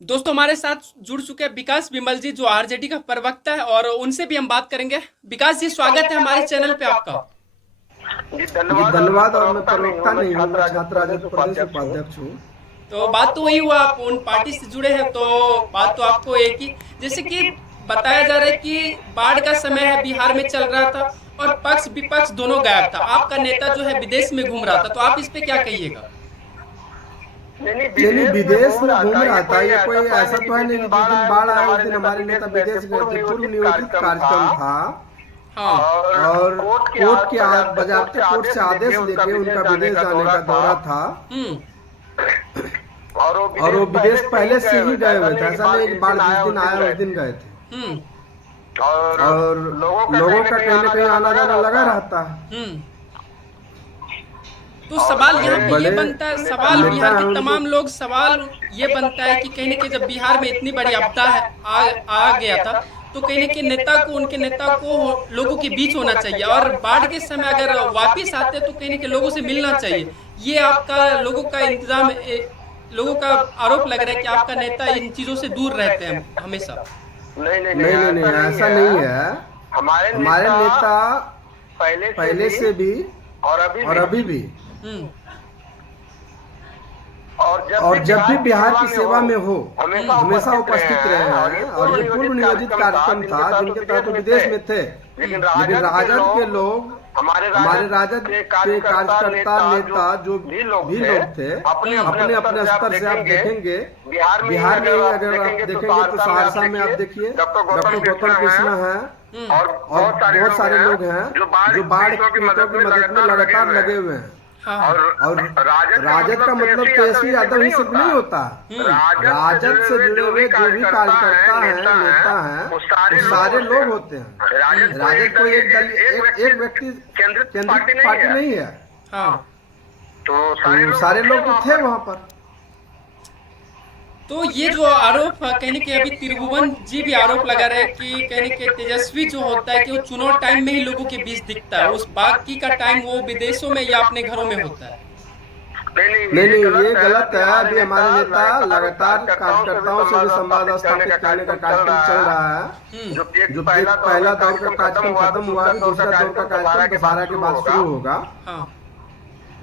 दोस्तों हमारे साथ जुड़ चुके हैं विकास विमल जी जो आरजेडी का प्रवक्ता है और उनसे भी हम बात करेंगे। विकास जी स्वागत है हमारे चैनल पे आपका। जी जी धन्यवाद। और मैं धन्यवाद। और मैं प्रवक्ता नहीं हूँ, प्रवक्ता मैं नहीं हूँ, छात्र मैं राजद छात्र प्रदेश राजद प्रदेश उपाध्यक्ष हूँ। उपाध्यक्ष हूँ। तो बात तो वही हुआ, आप उन पार्टी से जुड़े हैं तो बात तो आपको एक ही, जैसे कि बताया जा रहा है कि बाढ़ का समय है, बिहार में चल रहा था और पक्ष विपक्ष दोनों गायब था, आपका नेता जो है विदेश में घूम रहा था, तो आप इस पे क्या कहिएगा? नहीं, नहीं, विदेश में विदेश घूम में रहा घूम था। रहा था। ये कोई ऐसा ऐसा तो तो है है नहीं नहीं कि कि जिस जिस दिन दिन बाढ़ बाढ़ आया आया उस उस दिन दिन हमारे हमारे नेता नेता विदेश विदेश गए गए थे। थे। पूर्व पूर्व नियोजित नियोजित कार्यक्रम कार्यक्रम था। था। हाँ। और और कोर्ट के कोर्ट के बजाते बजाते कोर्ट से आदेश लेके उनका विदेश जाने का दौरा था। हम्म। और वो और विदेश वो पहले विदेश से ही पहले से गए ही हुए थे। गए ऐसा हुए थे। नहीं कि ऐसा बाढ़ नहीं कि जिस बाढ़ दिन जिस आया दिन उस दिन आया उस गए दिन थे। गए थे। हम्म। और और लोगों का कहीं ना कहीं आना जाना लगा रहता। हम्म। तो और सवाल यहाँ बड़े पे ये बड़े बनता है, नेता सवाल नेता बिहार हैं के उनको। तमाम लोग सवाल ये बनता है कि कहीं ना कहीं जब बिहार में इतनी बड़ी आपदा है आ गया था, तो कहीं ना कहीं नेता को, उनके नेता को लोगों के बीच होना चाहिए और बाढ़ के समय अगर वापिस आते तो कहीं ना कहीं लोगों से मिलना चाहिए। ये आपका लोगों का इंतजाम लोगों का आरोप लग रहा है कि आपका नेता इन चीजों से दूर रहते हैं हमेशा। नहीं नहीं नहीं, नहीं नहीं नहीं, ऐसा नहीं ऐसा नहीं है। है। हमारे हमारे नेता पहले से से भी भी और अभी और अभी भी भी हम्म। और जब भी बिहार की सेवा में हो हमेशा हमेशा उपस्थित रहे हैं। और ये पूर्व नियोजित कार्यक्रम था जिनके तहत वो विदेश में थे। लेकिन राजद के लोग, हमारे राजद के कार्यकर्ता नेता जो भी लोग थे, अपने अपने स्तर से आप देखेंगे। बिहार में ही अगर आप देखेंगे तो सहरसा में आप देखिए डॉक्टर गौतम कृष्णा हैं। हम्म। और बहुत सारे लोग हैं जो बाढ़ पीड़ितों की मदद में लगातार लगे हुए हैं। हाँ हाँ। और राजद का मतलब तेजस्वी यादव ही सिर्फ नहीं होता। राजद से जुड़े हुए जो भी कार्यकर्ता हैं, नेता हैं, वो सारे लोग होते हैं। राजद कोई एक दल, एक व्यक्ति केंद्रित पार्टी नहीं है। हाँ। तो सारे लोग तो थे वहां पर। तो ये जो आरोप है, कहने के अभी त्रिभुवन जी भी आरोप लगा रहे हैं कि कहने के तेजस्वी जो होता है कि वो चुनाव टाइम में ही लोगों के बीच दिखता है, उस बाकी का टाइम वो विदेशों में या अपने घरों में होता है। नहीं, ये गलत है। अभी हमारे नेता लगातार कार्यकर्ताओं से भी संवाद स्थापित करने का कार्यक्रम चल रहा है। जो पहला दौर का कार्यक्रम खत्म हुआ, अभी दूसरा दौर का कार्यक्रम दशहरा के बाद शुरू होगा। हाँ।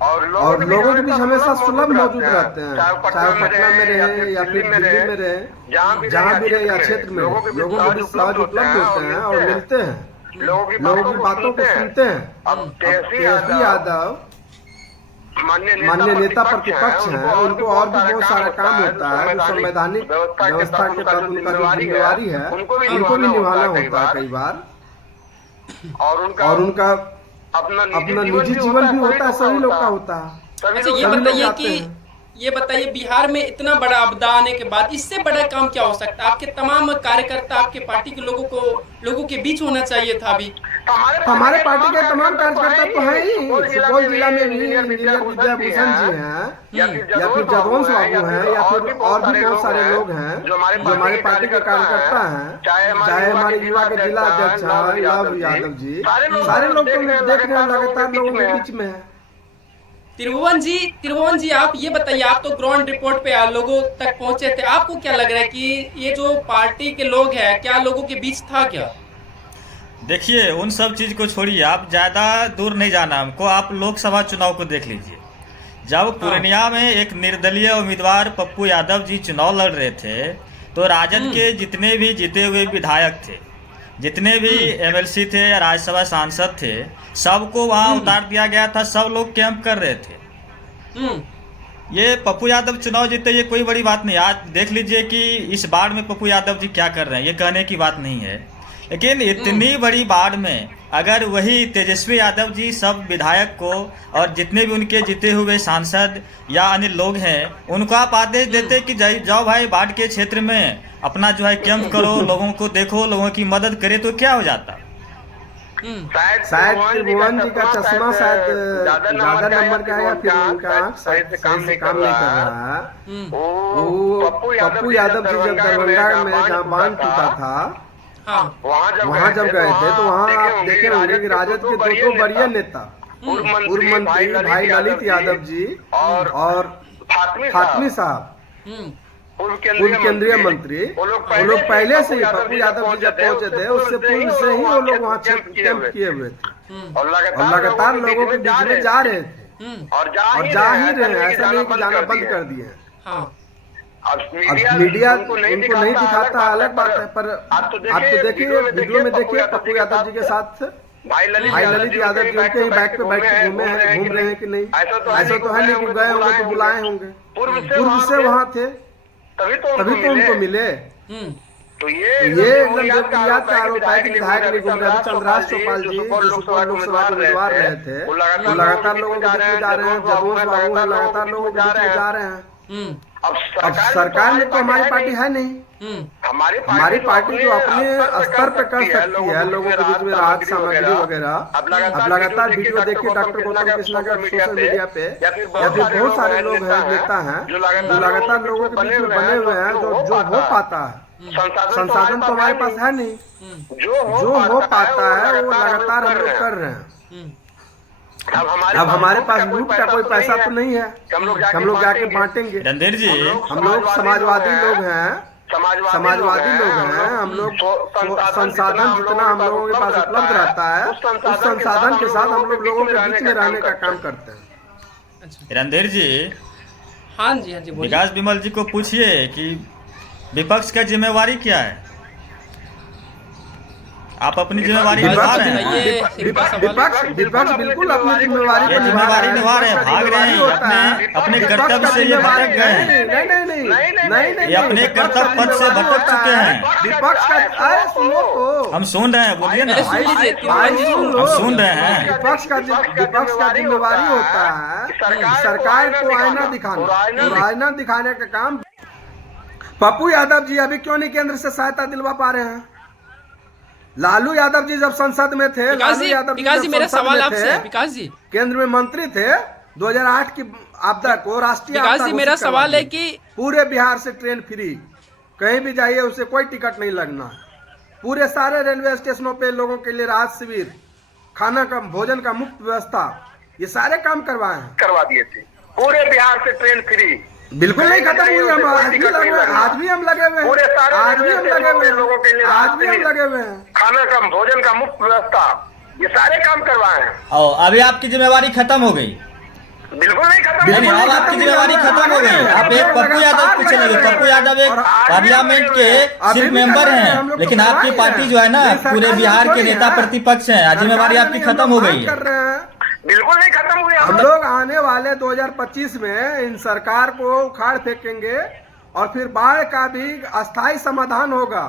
और लोगों के बीच हमेशा सुलभ मौजूद रहते हैं, चाहे वो पटना में रहे या फिर दिल्ली में रहे, जहाँ भी रहे या क्षेत्र में रहे, लोगों के बीच सहज उपलब्ध होते हैं और मिलते हैं, लोगों की बातों को सुनते हैं। अब तेजस्वी यादव माननीय नेता प्रतिपक्ष हैं, उनको और भी बहुत सारा काम होता है जो संवैधानिक व्यवस्था के तहत उनका जो जिम्मेवारी है उनको भी निभाना होता है कई बार। और उनका अपना निजी जीवन भी होता है, सभी लोग का होता है। अच्छा ये बताइए बिहार में इतना बड़ा आपदा आने के बाद इससे बड़ा काम क्या हो सकता है? आपके तमाम कार्यकर्ता, आपके पार्टी के लोगों के बीच होना चाहिए था। अभी हमारे पार्टी के तमाम कार्यकर्ता तो हैं ही। सुपौल जिला में भी इंजीनियर विद्याभूषण जी हैं, या फिर जगवंश बाबू हैं, या फिर और भी बहुत सारे लोग हैं जो हमारे पार्टी के कार्यकर्ता हैं। चाहे हमारे युवा के जिला अध्यक्ष हैं लव यादव जी, सारे लोग तो देख रहे हैं लगातार लोगों के बीच में है। त्रिभुवन जी आप ये बताइए, आप तो ग्राउंड रिपोर्ट पे लोगों तक पहुंचे थे, आपको क्या लग रहा है कि ये जो पार्टी के लोग हैं क्या लोगों के बीच था क्या? देखिए, उन सब चीज़ को छोड़िए, आप ज़्यादा दूर नहीं जाना हमको। आप लोकसभा चुनाव को देख लीजिए। जब पूर्णिया में एक निर्दलीय उम्मीदवार पप्पू यादव जी चुनाव लड़ रहे थे तो राजद के जितने भी जीते हुए विधायक थे, जितने भी एमएलसी थे या राज्यसभा सांसद थे, सबको वहाँ उतार दिया गया था। सब लोग कैंप कर रहे थे। ये पप्पू यादव चुनाव जीते ये कोई बड़ी बात नहीं। आज देख लीजिए कि इस बाढ़ में पप्पू यादव जी क्या कर रहे हैं, ये कहने की बात नहीं है। लेकिन इतनी बड़ी बाढ़ में अगर वही तेजस्वी यादव जी सब विधायक को और जितने भी उनके जीते हुए सांसद या अन्य लोग हैं उनको आप आदेश देते कि जाओ भाई बाढ़ के क्षेत्र में अपना जो है कैंप करो, लोगों को देखो, लोगों की मदद करे, तो क्या हो जाता? शायद त्रिभुवन जी का चश्मा शायद ज्यादा नंबर का है, या फिर उनका सही से काम नहीं कर रहा है। वो पप्पू यादव जी जब दरभंगा में जहाँ बांध टूटा था, वहाँ जब गए थे तो वहाँ आप देखे होंगे कि राजद के दो वरीय नेता, पूर्व मंत्री भाई ललित यादव जी और फातमी साहब, पूर्व केंद्रीय मंत्री वो लोग पहले से ही पप्पू यादव जी जब पहुंचे थे उससे पूर्व से ही वो लोग वहाँ कैंप किए हुए थे और लगातार लोगों के बीच में जा रहे थे और और जा ही रहे हैं, ऐसा नहीं कि जाना बंद कर दिए हैं। हाँ। अब मीडिया उनको नहीं दिखाता अलग बात है, पर आप तो देखिए वीडियो में देखिए पप्पू यादव जी के साथ भाई ललित यादव जी उनके ही बाइक पे बैठ के घूम रहे हैं कि नहीं, ऐसा तो है नहीं कि गए होंगे तो बुलाए होंगे, पूर्व से वहाँ थे तभी तो उनको मिले। तो ये एकदम बेबुनियाद का आरोप है कि विधायक नहीं घूम रहे। चंद्रराज चौपाल जी जो सुपौल लोकसभा के उम्मीदवार रहे थे वो लगातार लोगों के बीच में जा रहे हैं, जगोश बाबू है लगातार लोगों के बीच में जा रहे हैं। अब सरकार में तो हमारी पार्टी है नहीं, हमारी पार्टी जो अपने स्तर पे कर सकती है लोगों के बीच में राहत सामग्री वगैरह। अब लगातार वीडियो देखिए डॉक्टर गौतम कृष्णा का सोशल मीडिया पे या फिर बहुत सारे लोग हैं नेता हैं जो लगातार लोगों के बीच में बने हुए हैं। जो हो पाता है संसाधन तो हमारे पास है नहीं, जो हो पाता है वो लगातार हम लोग कर रहे हैं। अब हमारे पास लूट का कोई पैसा तो नहीं है, हम लोग जाके बांटेंगे। रणधीर जी हम लोग समाजवादी लोग हैं, हम लोग संसाधन जितना हम लोगों के पास उपलब्ध रहता है उस संसाधन के साथ हम लोगों के बीच में रहने का काम करते हैं। रणधीर जी हाँ जी बोलिए। विकास विमल जी को पूछिए कि विपक्ष का जिम्मेवारी क्या है, आप अपनी जिम्मेवारी निभा रहे हैं। विपक्ष बिल्कुल अपनी जिम्मेवारी निभा रहे हैं, भाग रहे हैं अपने कर्तव्य से ये भटक गए हैं, नहीं ये अपने कर्तव्य पद से भटक चुके हैं। विपक्ष का हम सुन रहे हैं, बोलिए ना, हम सुन रहे हैं। विपक्ष का जिम्मेवारी होता है सरकार को आईना दिखाने का काम। पप्पू यादव जी अभी क्यों नहीं केंद्र से सहायता दिलवा पा रहे हैं? लालू यादव जी जब संसद में थे, विकास जी मेरा सवाल आपसे, विकास जी केंद्र में मंत्री थे 2008 की आपदा को राष्ट्रीय विकास जी मेरा सवाल है कि पूरे बिहार से ट्रेन फ्री, कहीं भी जाइए उसे कोई टिकट नहीं लगना, पूरे सारे रेलवे स्टेशनों पे लोगों के लिए राहत शिविर, खाना का भोजन का मुफ्त व्यवस्था, ये सारे काम करवा दिए थे। पूरे बिहार से ट्रेन फ्री बिल्कुल नहीं खत्म हुई। हम आज भी हम लगे हुए हैं, आज भी हम लगे हुए हैं, खाना का भोजन का मुफ्त व्यवस्था, ये सारे काम करवाए हैं। और अभी आपकी जिम्मेवारी खत्म हो गई? बिल्कुल नहीं खत्म। अब आपकी जिम्मेवारी खत्म हो गई। आप एक पप्पू यादव को चले गए। पप्पू यादव एक पार्लियामेंट के सिर्फ मेंबर हैं, लेकिन आपकी पार्टी जो है ना पूरे बिहार के नेता प्रतिपक्ष हैं। जिम्मेवारी आपकी खत्म हो गई है। बिल्कुल नहीं खत्म हुई। हम लोग आने वाले 2025 में इन सरकार को उखाड़ फेंकेंगे और फिर बाढ़ का भी अस्थायी समाधान होगा।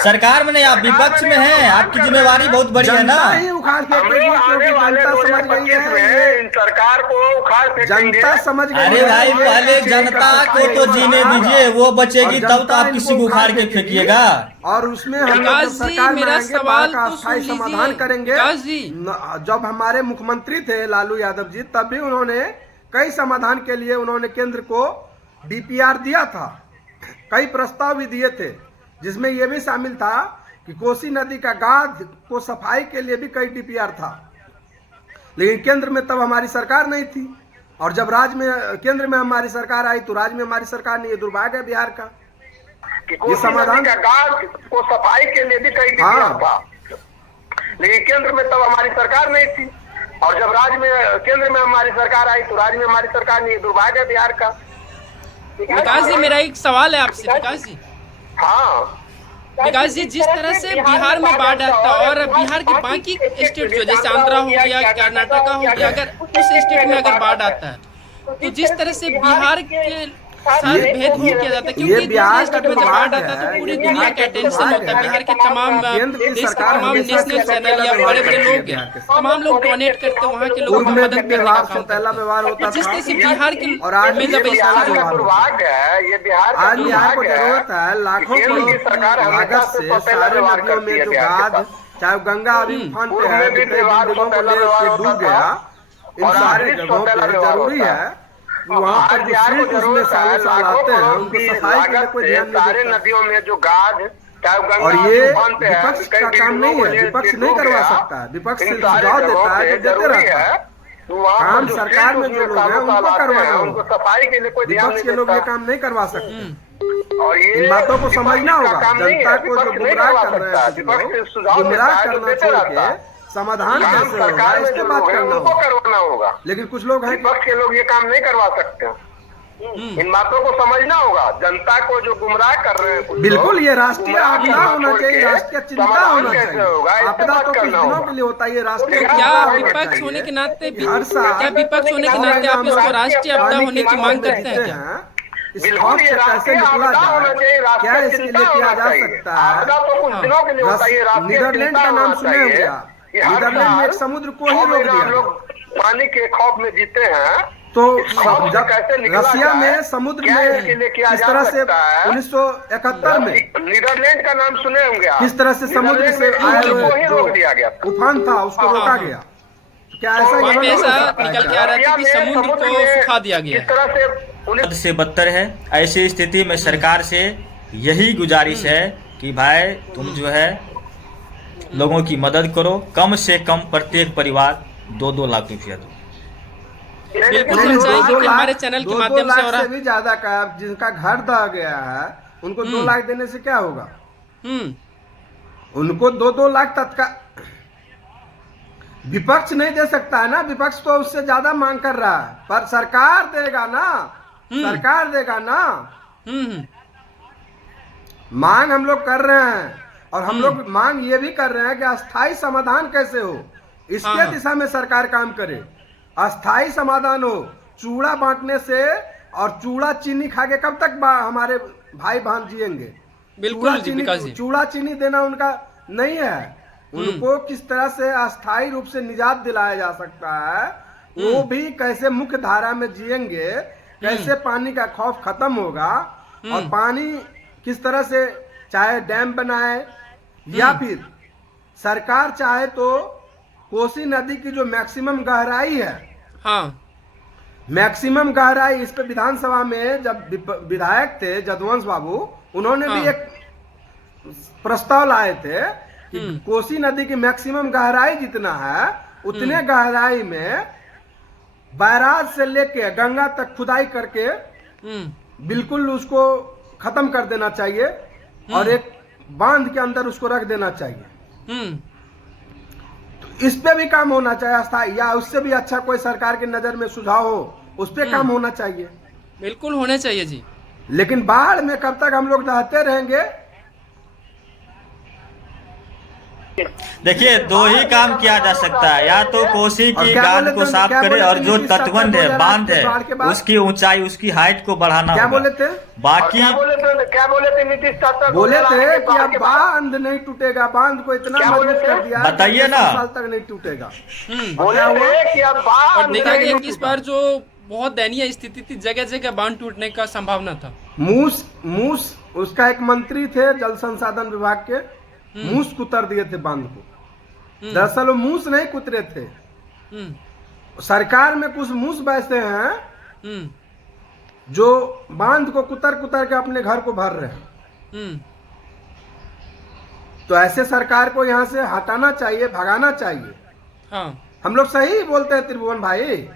सरकार में नहीं, आप विपक्ष में हैं, आपकी जिम्मेवारी बहुत बड़ी है ना। नहीं उखाड़ फेंकेगी क्योंकि जनता समझ गई है इन सरकार को उखाड़ फेंकेंगे। जनता समझ गई। अरे भाई पहले जनता को तो जीने दीजिए, वो बचेगी तब तो आप किसी को उखाड़ के फेंकिएगा। और उसमें हम लोग सरकार में आएंगे, बाढ़ का अस्थायी समाधान करेंगे। जब हमारे मुख्यमंत्री थे लालू यादव जी, तब भी उन्होंने कई समाधान के लिए उन्होंने केंद्र को डीपीआर दिया था, कई प्रस्ताव भी दिए थे, जिसमें यह भी शामिल था कि कोसी नदी का गाद को सफाई के लिए भी कई डीपीआर था। लेकिन केंद्र में तब हमारी सरकार नहीं थी, और जब राज्य में केंद्र में हमारी सरकार आई तो राज्य में हमारी सरकार नहीं। ये दुर्भाग्य है बिहार का। ये समाधान का गाद को सफाई के लिए भी कई डीपीआर था, लेकिन केंद्र में तब हमारी सरकार नहीं थी, और जब राज्य में केंद्र में हमारी सरकार आई तो राज्य में हमारी सरकार नहीं। दुर्भाग्य है बिहार का। विकास जी मेरा एक सवाल है आपसे। विकास जी विकास जी, जिस तरह से बिहार में बाढ़ आता है और बिहार के बाकी स्टेट जो जैसे आंध्रा हो गया, कर्नाटका हो गया, अगर उस स्टेट में अगर बाढ़ आता है तो जिस तरह से बिहार के साथ भेदभाव किया जाता है, क्योंकि बिहार स्टेट में जब बाढ़ आता है तो पूरी दुनिया का अटेंशन होता है। बिहार के तमाम देश के तमाम नेशनल चैनल या बड़े बड़े लोग हैं, तमाम लोग डोनेट करते हैं वहाँ के लोगों को मदद करने का काम करते हैं। जिस तरह से बिहार के में जब बिहार को जरूरत है लाखों करोड़ की लागत से सारे नदियों में जो गाद, चाहे गंगा अभी उफान पे है, बिल्डिंगों को लेकर डूब गया, इन सारे जगहों पे जरूरी है वहाँ पर जो फील्ड उसमें सालों साल आते हैं उनको सफाई के लिए कोई ध्यान नहीं देता। नदियों में जो गाद, और ये विपक्ष का काम नहीं है, विपक्ष नहीं करवा सकता है। विपक्ष सुझाव देता है, जो देते रहता है। काम सरकार में जो लोग हैं उनको करवाना होगा, सफाई के लिए कोई विपक्ष के लोग ये काम नहीं करवा सकते। और ये इन बातों को समझना विपक्ष का होगा। काम नहीं जनता है, को जो विपक्ष नहीं गुमराह करवा कर रहे सकता, हैं कुछ विपक्ष लोग, सुझाव गुमराह देता है तो करना देते छोड़ रहता है। के समाधान काम कैसे होगा सरकार में इसके जो बात लोग हैं करना उनको होगा। करवाना होगा, लेकिन कुछ लोग हैं कि विपक्ष के लोग ये काम नहीं करवा सकते। इन बातों को समझना होगा। जनता को जो गुमराह कर रहे हैं कुछ बिल्कुल, लोग, ये राष्ट्रीय गुमराह आपदा करना होना छोड़ चाहिए, के राष्ट्रीय चिंता समाधान होना कैसे चाहिए। होगा, इस पे आपदा बात तो कुछ करना दिनों होगा। के लिए होता है, ये राष्ट्रीय क्या चिंता क्या होना विपक्ष चाहिए। होने के नाते भी हर साल क्या विपक्ष होने के नाते आप इसको राष्ट्रीय आपदा होने की मांग करते हैं क्या? इस बिल्कुल, खौफ ये से कैसे राष्ट्रीय निकला आपदा होना जाए, चाहिए, क्या राष्ट्रीय इसके चिंता लिए किया होना जा चाहिए। सकता आपदा तो कुछ है। दिनों के लिए होता है, ये राष्ट्रीय नीदरलैंड चिंता का नाम होना सुने चाहिए। होंगे आप। ये हर नीदरलैंड में साल एक समुद्र को ही 6 रोक महीना दिया हम गया। लोग पानी के खौफ में जीते हैं। तो खौफ से जब कैसे निकला रसिया जाए, में समुद्र क्या में इसके लिए किया किस जा तरह से सकता है? 1971 में नीदरलैंड का नाम सुने होंगे आप। किस तरह से समुद्र नीदरलैंड से में आए समुद्र को ही हुए रोक दिया गया था। उफान था उसको हाँ, रोका हाँ। गया। तो क्या ऐसा वहाँ यहाँ पे नहीं हो ऐसा सकता है निकल के क्या? आ रहा था कि रसिया में समुद्र को में सुखा दिया गया किस है। तरह से उन्हें हद से बदतर है। ऐसी स्थिति में सरकार से यही गुजारिश है कि भाई तुम जो है लोगों की मदद करो, कम से कम प्रत्येक परिवार 2-2 लाख रुपया दो। बिल्कुल नहीं, सच्चाई दो कि लाख- हमारे चैनल के 2-2 माध्यम से लाख हो रहा से भी ज्यादा का जिनका घर दह गया है उनको 2 लाख देने से क्या होगा? उनको 2-2 लाख तत्काल विपक्ष नहीं दे सकता है ना, विपक्ष तो उससे ज्यादा मांग कर रहा है, पर सरकार देगा ना, सरकार देगा ना। मांग हम लोग कर रहे हैं और हम लोग मांग ये भी कर रहे हैं कि अस्थाई समाधान कैसे हो, इसके हाँ। दिशा में सरकार काम करे। अस्थाई समाधान हो। चूड़ा बांटने से और चूड़ा चीनी खा के कब तक हमारे भाई बहन जिएंगे? बिल्कुल जी, विकास जी। चूड़ा चीनी देना उनका नहीं है। उनको किस तरह से अस्थाई रूप से निजात दिलाया जा सकता है, वो भी कैसे मुख्य धारा में जिएंगे, कैसे पानी का खौफ खत्म होगा और पानी किस तरह से चाहे डैम बनाए या फिर सरकार चाहे तो कोसी नदी की जो मैक्सिमम गहराई है, हाँ मैक्सिमम गहराई, इस पे विधानसभा में जब विधायक थे जदवंश बाबू, उन्होंने भी हाँ। एक प्रस्ताव लाए थे कि कोसी नदी की मैक्सिमम गहराई जितना है उतने गहराई में बैराज से लेके गंगा तक खुदाई करके बिल्कुल उसको खत्म कर देना चाहिए और एक बांध के अंदर उसको रख देना चाहिए। तो इस पे भी काम होना चाहिए अस्थाई, या उससे भी अच्छा कोई सरकार की नजर में सुझाव हो उस पे काम होना चाहिए। बिल्कुल होने चाहिए जी। लेकिन बाढ़ में कब तक हम लोग रहते रहेंगे? देखिए, 2 ही काम किया जा सकता है, या तो कोसी और की क्या गाद बोले को थे- साफ क्या करे बोले और थे जो नीतीश सरकार तटबंध है, 2008 बांध के बाढ़ के है, बाद? उसकी ऊंचाई, उसकी हाइट को बढ़ाना क्या होगा। बोले थे? बाकी क्या बोले थे नीतीश चाचा? बोले थे कि बाढ़ अब के बाद बांध नहीं टूटेगा, बांध को इतना क्या बोले मजबूत थे? कर दिया है कि बताइए 100 ना। साल तक नहीं टूटेगा। बोले थे कि अब और बाढ़ देखा नहीं गया कि इस बार जो बहुत दयनीय स्थिति थी, जगह जगह बांध टूटने का संभावना था। मूस उसका एक मंत्री थे जल संसाधन विभाग के, मूस कुतर दिए थे बांध को। दरअसल वो मूस नहीं कुतरे थे, सरकार में कुछ मूस बैठे हैं जो बांध को कुतर कुतर के अपने घर को भर रहे हैं। तो ऐसे सरकार को यहाँ से हटाना चाहिए, भगाना चाहिए। हाँ। हम लोग सही बोलते हैं त्रिभुवन भाई,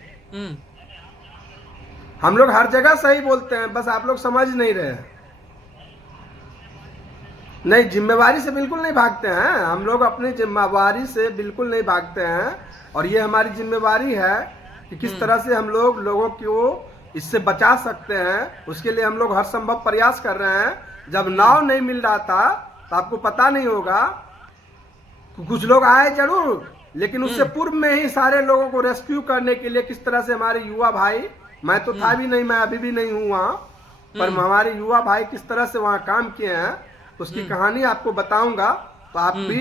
हम लोग हर जगह सही बोलते हैं, बस आप लोग समझ नहीं रहे हैं। नहीं, जिम्मेवारी से बिल्कुल नहीं भागते हैं हम लोग, अपनी जिम्मेवारी से बिल्कुल नहीं भागते हैं। और ये हमारी जिम्मेवारी है कि किस तरह से हम लोग लोगों को इससे बचा सकते हैं, उसके लिए हम लोग हर संभव प्रयास कर रहे हैं। जब नाव नहीं मिल रहा था तो आपको पता नहीं होगा, कुछ लोग आए जरूर, लेकिन उससे पूर्व में ही सारे लोगों को रेस्क्यू करने के लिए किस तरह से हमारे युवा भाई, मैं तो था भी नहीं, मैं अभी भी नहीं हूँ वहाँ, पर हमारे युवा भाई किस तरह से वहाँ काम किए हैं उसकी कहानी आपको बताऊंगा। तो आप भी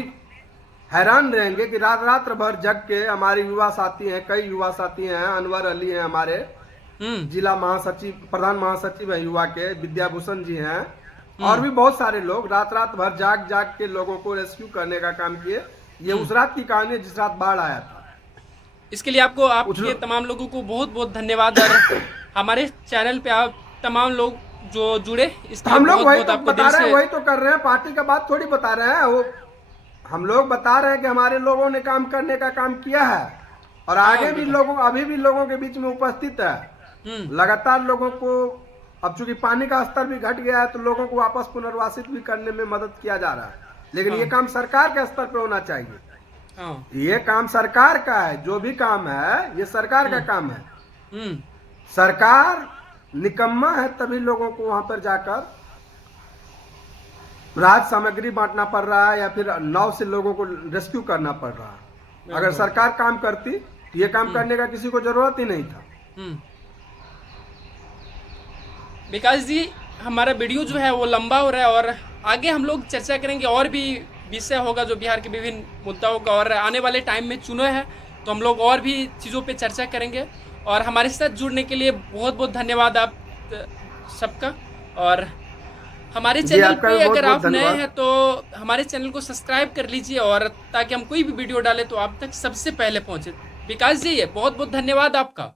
हैरान रहेंगे कि रात रात भर जग के हमारे युवा साथी हैं, कई युवा साथी हैं, अनवर अली हैं हमारे जिला महासचिव, प्रधान महासचिव है युवा के, विद्याभूषण जी हैं, और भी बहुत सारे लोग रात रात भर जाग जाग के लोगों को रेस्क्यू करने का काम किए। ये उस रात की कहानी है जिस रात बाढ़ आया था। इसके लिए आपको, आपके तमाम लोगों को बहुत बहुत धन्यवाद। और हमारे चैनल पे आप तमाम लोग जो जुड़े, इसके हम लोग बहुत वही बहुत तो आपको बता दिल रहे हैं, से वही तो कर रहे हैं, पार्टी का बात थोड़ी बता रहे हैं। वो हम लोग बता रहे हैं कि हमारे लोगों ने काम करने का काम किया है और आगे भी लोगों, अभी भी लोगों के बीच में उपस्थित है, लगातार लोगों को अब चूंकि पानी का स्तर भी घट गया है तो लोगों को वापस पुनर्वासित भी करने में मदद किया जा रहा है, लेकिन ये काम सरकार के स्तर पे होना चाहिए। ये काम सरकार का है, जो भी काम है ये सरकार का काम है। सरकार निकम्मा है तभी लोगों को वहां पर जाकर राहत सामग्री बांटना पड़ रहा है या फिर नाव से लोगों को रेस्क्यू करना पड़ रहा है। अगर सरकार काम करती तो ये काम करने का किसी को जरूरत ही नहीं था। विकास जी, हमारा वीडियो जो है वो लंबा हो रहा है और आगे हम लोग चर्चा करेंगे, और भी विषय होगा जो बिहार के विभिन्न मुद्दाओं का, और आने वाले टाइम में चुने हैं तो हम लोग और भी चीज़ों पे चर्चा करेंगे। और हमारे साथ जुड़ने के लिए बहुत बहुत धन्यवाद आप सबका। और हमारे चैनल पे अगर आप नए हैं तो हमारे चैनल को सब्सक्राइब कर लीजिए, और ताकि हम कोई भी वीडियो डालें तो आप तक सबसे पहले पहुंचे। विकास जी, बहुत बहुत धन्यवाद आपका।